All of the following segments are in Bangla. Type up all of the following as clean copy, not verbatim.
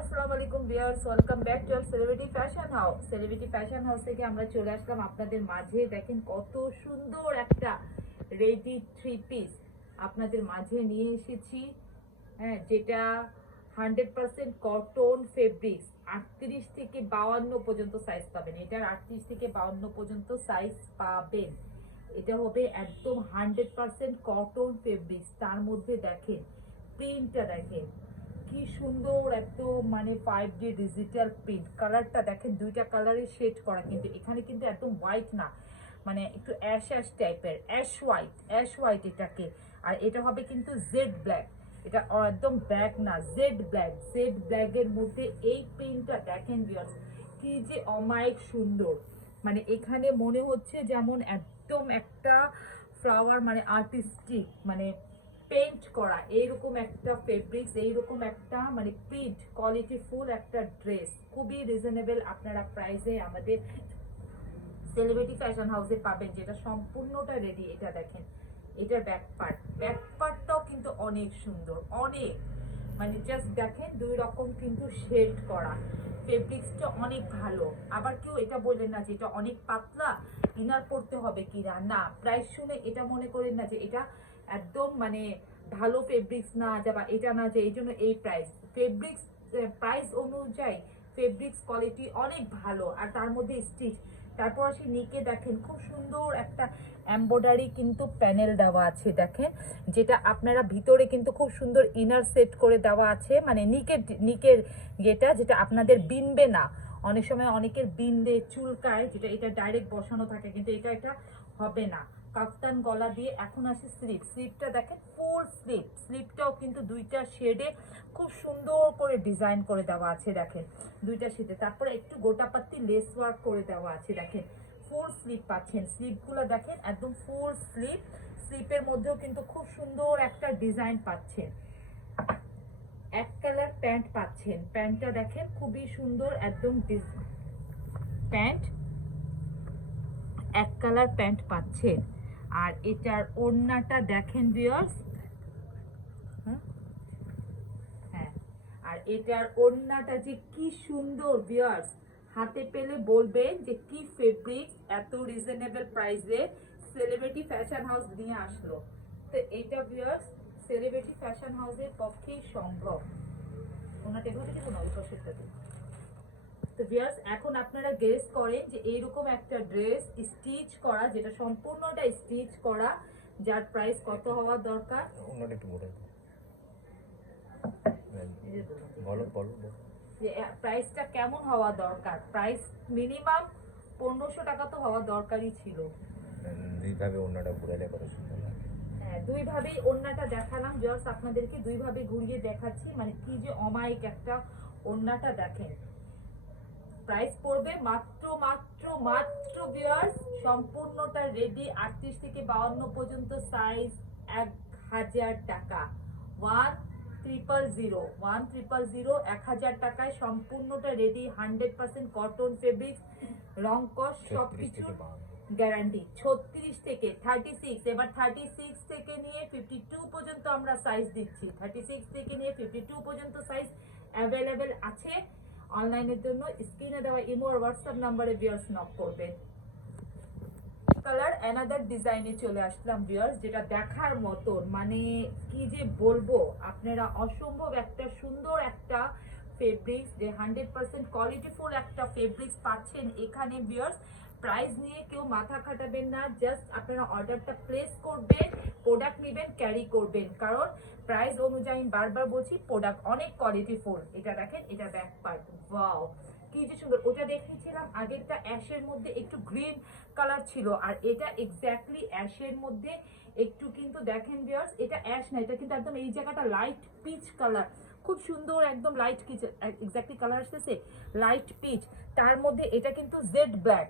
আসসালামু আলাইকুম viewers, welcome back to celebrity fashion house. Celebrity fashion house থেকে আমরা চলে আসলাম আপনাদের মাঝে। দেখেন কত সুন্দর একটা রেডি থ্রি পিস আপনাদের মাঝে নিয়ে এসেছি। হ্যাঁ, যেটা 100% কটন ফেব্রিক্স। 38 থেকে 52 পর্যন্ত সাইজ পাবেন। এটার 38 থেকে 52 পর্যন্ত সাইজ পাবেন। এটা হবে একদম 100% কটন ফেব্রিক্স। তার মধ্যে দেখেন প্রিন্টটা, দেখেন কি সুন্দর একদম, মানে 5D ডিজিটাল প্রিন্ট। কালারটা দেখেন, দুইটা কালারের শেড করা, কিন্তু এখানে কিন্তু একদম হোয়াইট না, মানে একটু অ্যাশ অ্যাশ টাইপের, অ্যাশ হোয়াইট এটাকে। আর এটা হবে কিন্তু জেড ব্ল্যাক। এটা একদম ব্ল্যাক না, জেড ব্ল্যাকের মধ্যে এই প্রিন্টটা দেখেন ভিউয়ার্স, কি যে অমায়িক সুন্দর। মানে এখানে মনে হচ্ছে যেমন একদম একটা ফ্লাওয়ার, মানে আর্টিস্টিক, মানে পেইন্ট করা এইরকম একটা ফেব্রিক্স, এইরকম একটা মানে প্রিন্ট কোয়ালিটি ফুল একটা ড্রেস। খুবই রিজনেবল আপনারা প্রাইসে আমাদের সেলিব্রিটি ফ্যাশন হাউসে পাবেন, যেটা সম্পূর্ণটা রেডি। এটা দেখেন, এটার ব্যাক পার্টটাও কিন্তু অনেক সুন্দর, অনেক, মানে জাস্ট দেখেন দুই রকম কিন্তু শেড করা। ফেব্রিক্সটা অনেক ভালো। আবার কেউ এটা বললেন না যে এটা অনেক পাতলা, ইনার পড়তে হবে কিনা, না প্রাইস শুনে এটা মনে করেন না যে এটা একদম মানে ভালো ফেব্রিক্স না যা, বা এটা না যে এই জন্য এই প্রাইস। ফেব্রিক্স প্রাইস অনুযায়ী ফেব্রিক্স কোয়ালিটি অনেক ভালো, আর তার মধ্যে স্টিচ। তারপর আসি নিকে, দেখেন খুব সুন্দর একটা এমব্রয়ডারি কিন্তু প্যানেল দেওয়া আছে দেখেন, যেটা আপনারা ভিতরে কিন্তু খুব সুন্দর ইনার সেট করে দেওয়া আছে, মানে নিকের যেটা আপনাদের বিনবে না। অনেক সময় অনেকের বিনবে, চুলকায়, যেটা এটা ডাইরেক্ট বসানো থাকে, কিন্তু এটা হবে না। কাফতান গলা দিয়ে। এখন আসে স্লিপটা দেখেন, ফুল স্লিপটাও কিন্তু দুইটা শেডে খুব সুন্দর করে ডিজাইন করে দেওয়া আছে দেখেন, দুইটা শেডে। তারপরে একটু গোটাপাতি লেস ওয়ার্ক করে দেওয়া আছে দেখেন। ফুল স্লিপ পাচ্ছেন, স্লিপগুলো দেখেন একদম ফুল স্লিপের মধ্যেও কিন্তু খুব সুন্দর একটা ডিজাইন পাচ্ছেন। এক কালার প্যান্ট পাচ্ছেন, প্যান্টটা দেখেন খুবই সুন্দর একদম প্যান্ট, এক কালার প্যান্ট পাচ্ছেন। আর এটার ওড়নাটা দেখেন ভিউয়ার্স, হ্যাঁ, আর এটার ওড়নাটা যে কি সুন্দর ভিউয়ার্স, হাতে পেলে বলবেন যে কি ফেব্রিক, এত রিজনেবল প্রাইসে সেলিব্রিটি ফ্যাশন হাউস নিয়ে আসলো। তো এইটা ভিউয়ার্স সেলিব্রিটি ফ্যাশন হাউসের পক্ষেই সম্ভব। ওনাটা এভাবে দেবো না, ওই পাশেরটা দেবো। তো ভিউয়ার্স এখন আপনারা গেস করেন যে এইরকম একটা ড্রেস স্টিচ করা, যেটা সম্পূর্ণটা স্টিচ করা, যার প্রাইস কত হওয়া দরকার। ওনাটা একটু বলে দাও। বলো বলো বলো। যে প্রাইসটা কেমন হওয়া দরকার। প্রাইস মিনিমাম 1500 টাকা তো হওয়া দরকারই ছিল। দুইভাবে ওনাটা ঘুরাইলে কত সুন্দর লাগে। হ্যাঁ, দুইভাবেই ওড়নাটা দেখালাম জাস্ট আপনাদেরকে, দুইভাবে ঘুরিয়ে দেখাচ্ছি, মানে কি যে অমায়িক একটা ওড়নাটা দেখেন। প্রাইস পড়বে মাত্র মাত্র মাত্র ভিউয়ার্স, সম্পূর্ণটা রেডি 38 থেকে 52 পর্যন্ত সাইজ 1000 টাকা। 1000 টাকায় সম্পূর্ণটা রেডি, 100% কটন ফেব্রিক, রং কস সবকিছু গ্যারান্টি। 36 থেকে 36, এবার 36 থেকে নিয়ে 52 পর্যন্ত আমরা সাইজ দিচ্ছি। 36 থেকে নিয়ে 52 পর্যন্ত সাইজ অ্যাভেলেবেল আছে। অনলাইনের জন্য স্ক্রিনে দেওয়া ইমো আর হোয়াটসঅ্যাপ নাম্বারে ভিউয়ার্স নক করবেন। কালার অ্যানাদার ডিজাইনে চলে আসলাম ভিউয়ার্স, যেটা দেখার মতন, মানে কি যে বলবো, আপনারা অসম্ভব একটা সুন্দর একটা ফেব্রিক্স, যে 100% কোয়ালিটিফুল একটা ফেব্রিক্স পাচ্ছেন এখানে ভিউয়ার্স। প্রাইস নিয়ে কেউ মাথা খাটাবেন না, জাস্ট আপনারা অর্ডারটা প্লেস করবেন, প্রোডাক্ট নেবেন, ক্যারি করবেন, কারণ প্রাইস অনুযায়ী বারবার বলছি প্রোডাক্ট অনেক কোয়ালিটিফুল। এটা দেখেন, এটা ব্যাক পার্ট, ওয়াও কি যে সুন্দর। ওটা দেখিয়েছিলাম আগেরটা অ্যাশের মধ্যে একটু গ্রিন কালার ছিল, আর এটা এক্স্যাক্টলি অ্যাশের মধ্যে একটু, কিন্তু দেখেন ভিউয়ার্স এটা অ্যাশ না, এটা কিন্তু একদম এই জায়গাটা লাইট পিচ কালার, খুব সুন্দর একদম লাইট পিচ এক্স্যাক্টলি কালার আসতেছে, লাইট পিচ। তার মধ্যে এটা কিন্তু জেড ব্ল্যাক।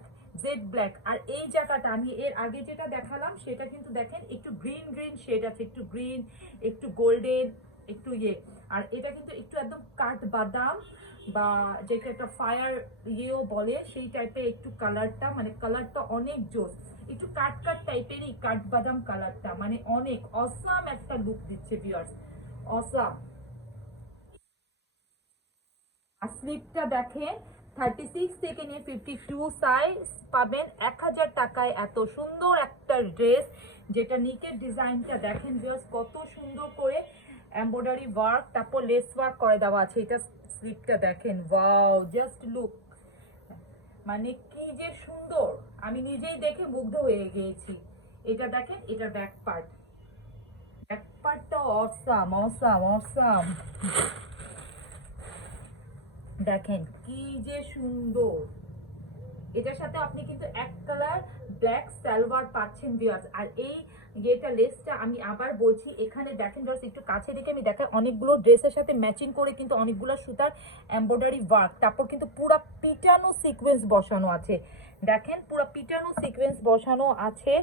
আর এই জায়গাটা আমি এর আগে যেটা দেখালাম সেটা কিন্তু দেখেন একটু গ্রিন শেড আছে, একটু গ্রিন, একটু গোল্ডেন, একটু ইয়ে। আর এটা কিন্তু একটু একদম কাঠ বাদাম, বা যেটা একটা ফায়ার ইয়েও বলে, সেই টাইপের একটু কালারটা, মানে কালারটা অনেক জোস, একটু কাট টাইপেরই কাঠবাদাম কালারটা, মানে অনেক অসাম একটা লুক দিচ্ছে ভিউয়ার্স, অসাম। আর স্লিপটা দেখেন 36 থেকে নিয়ে 52 সাইজ পাবেন 1000 টাকায়। এত সুন্দর একটা ড্রেস, যেটা নিকের ডিজাইনটা দেখেন জাস্ট কত সুন্দর করে এমব্রয়ডারি ওয়ার্ক, তারপর লেস ওয়ার্ক করে দেওয়া আছে। এটা স্লিপটা দেখেন, ওয়াও, জাস্ট লুক, মানে কি যে সুন্দর, আমি নিজেই দেখে মুগ্ধ হয়ে গিয়েছি। এটা দেখেন, এটা ব্যাক পার্ট, ব্যাক পার্টটা অসাম অসাম অসাম, দেখেন কি যে সুন্দর। এটার সাথে আপনি কিন্তু এক কালার ব্ল্যাক সালোয়ার পাচ্ছেন ভিউয়ার্স। আর এই এটা লেসটা আমি আবার বলছি, এখানে দেখেন জাস্ট একটু কাছে দেখে আমি দেখাই, অনেকগুলো ড্রেসের সাথে ম্যাচিং করে কিন্তু অনেকগুলো সুতার এমব্রয়ডারি ওয়ার্ক, তারপর কিন্তু পুরো পিটানো সিকোয়েন্স বসানো আছে। দেখেন পুরো পিটানো সিকোয়েন্স বসানো আছে।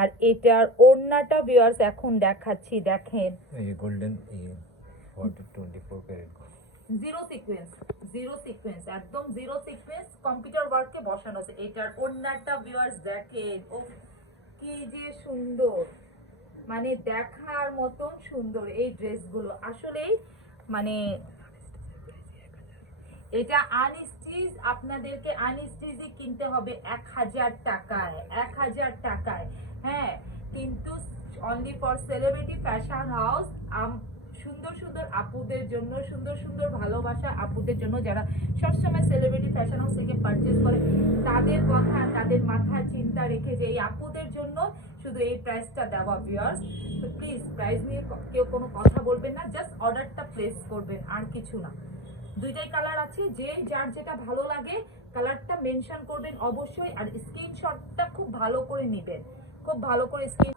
আর এটার ওড়নাটা ভিউয়ার্স এখন দেখাচ্ছি, দেখেন এই golden 24 carat zero sequence, zero sequence, একদম জিরো সিকোয়েন্স কম্পিউটার ওয়ার্কে বসানো আছে। এটার ওড়নাটা ভিউয়ার্স দেখেন, ও কি যে সুন্দর, মানে দেখার মতন সুন্দর এই ড্রেসগুলো আসলেই। মানে এটা আনস্টিচ, আপনাদেরকে আনস্টিচই কিনতে হবে 1000 টাকায়, 1000 টাকায়। হ্যাঁ, কিন্তু only for celebrity fashion house, সুন্দর সুন্দর আপুদের জন্য, সুন্দর সুন্দর ভালোবাসা আপুদের জন্য, যারা সবসময় সেলিব্রিটি ফ্যাশন হাউস থেকে পারচেস করে, তাদের কথা, তাদের মাথায় চিন্তা রেখে যে এই আপুদের জন্য শুধু এই প্রাইসটা দেওয়া ভিউয়ার্স। তো প্লিজ প্রাইস নিয়ে কেউ কোনো কথা বলবেন না, জাস্ট অর্ডারটা প্লেস করবেন, আর কিছু না। দুইটাই কালার আছে, যে যার যেটা ভালো লাগে কালারটা মেনশন করবেন অবশ্যই। আর স্ক্রিনশটটা খুব ভালো করে নেবেন, খুব ভালো করে স্ক্রিন।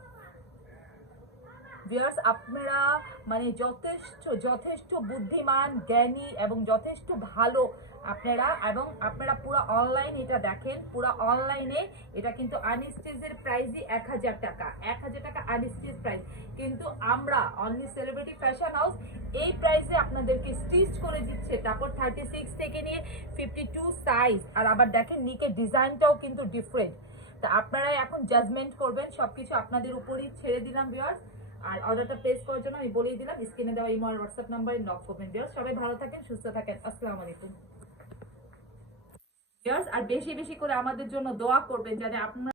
ভিউয়ার্স, আপনারা মানে যথেষ্ট যথেষ্ট বুদ্ধিমান, জ্ঞানী এবং যথেষ্ট ভালো আপনারা, এবং আপনারা পুরো অনলাইন এটা দেখেন, পুরো অনলাইনে এটা কিন্তু আনস্টিচের প্রাইসই 1000 টাকা, 1000 টাকা আনস্টিচ প্রাইস। কিন্তু আমরা অনলি সেলিব্রিটি ফ্যাশন হাউস এই প্রাইসে আপনাদেরকে স্টিচ করে দিচ্ছে, তারপর 36 থেকে নিয়ে 52 সাইজ। আর আবার দেখেন নিকের ডিজাইনটাও কিন্তু ডিফারেন্ট। তা আপনারা এখন জাজমেন্ট করবেন, সবকিছু আপনাদের উপরই ছেড়ে দিলাম ভিউয়ার্স। আর অর্ডারটা প্লেস করার জন্য আমি বলেই দিলাম, স্ক্রিনে দেওয়া ইমো আর হোয়াটসঅ্যাপ নাম্বারে নক করবেন ভিউয়ার্স। সবাই ভালো থাকেন, সুস্থ থাকেন, আসসালামু আলাইকুম ভিউয়ার্স। আর বেশি বেশি করে আমাদের জন্য দোয়া করবেন, যাতে আপনারা